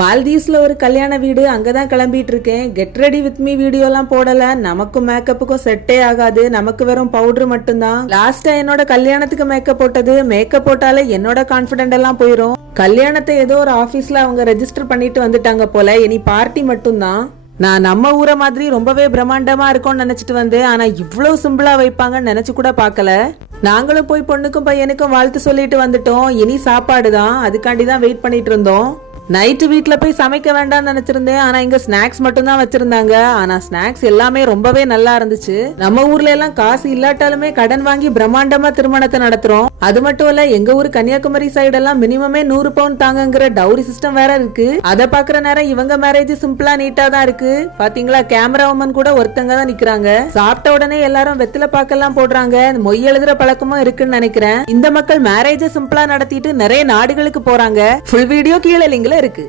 மால்தீவ்ஸ்ல ஒரு கல்யாண வீடு, அங்கதான் கிளம்பிட்டு இருக்கேன். Get ready with me video எல்லாம் போடல. நமக்கும் மேக்கப்புக்கும் செட்டே ஆகாது. நமக்கு வெறும் பவுடர் மட்டும்தான். லாஸ்டா என்னோட கல்யாணத்துக்கு மேக்கப் போட்டது. மேக்கப் போட்டாலே என்னோட கான்பிடென்ட் எல்லாம் போயிரும். கல்யாணத்தை ஏதோ ஒரு ஆபீஸ்ல அவங்க ரெஜிஸ்டர் பண்ணிட்டு வந்துட்டாங்க போல. இனி பார்ட்டி மட்டும்தான். நான் நம்ம ஊரை மாதிரி ரொம்பவே பிரம்மாண்டமா இருக்கும்னு நினைச்சிட்டு வந்தேன். ஆனா இவ்வளவு சிம்பிளா வைப்பாங்கன்னு நினைச்சு கூட பாக்கல. நாங்களும் போய் பொண்ணுக்கும் பையனுக்கும் வாழ்த்து சொல்லிட்டு வந்துட்டோம். இனி சாப்பாடு தான். அதுக்காண்டிதான் வெயிட் பண்ணிட்டு இருந்தோம். நைட்டு வீட்டுல போய் சமைக்க வேண்டாம்னு நினைச்சிருந்தேன். ஆனா இங்க ஸ்நாக்ஸ் மட்டும் தான் வச்சிருந்தாங்க. ஆனா ஸ்நாக்ஸ் எல்லாமே ரொம்பவே நல்லா இருந்துச்சு. நம்ம ஊர்ல எல்லாம் காசு இல்லாட்டாலுமே கடன் வாங்கி பிரம்மாண்டமா திருமணத்தை நடத்துறோம். அது மட்டும் இல்ல, எங்க ஊர் கன்னியாகுமரி சைடு எல்லாம் மினிமமே 100 பவுண்ட் தாங்கங்கிற டவுரி சிஸ்டம் வேற இருக்கு. அதை பாக்குற நேரம் இவங்க மேரேஜ் சிம்பிளா நீட்டா தான் இருக்கு. பாத்தீங்களா, கேமரா உமன் கூட ஒருத்தங்க தான் நிக்கிறாங்க. சாப்பிட்ட உடனே எல்லாரும் வெத்தில பாக்கெல்லாம் போடுறாங்க. மொய் எழுதுற பழக்கமும் இருக்குன்னு நினைக்கிறேன். இந்த மக்கள் மேரேஜ் சிம்பிளா நடத்திட்டு நிறைய நாடுகளுக்கு போறாங்க. ஃபுல் வீடியோ கீழே லிங்க்ல இருக்கு.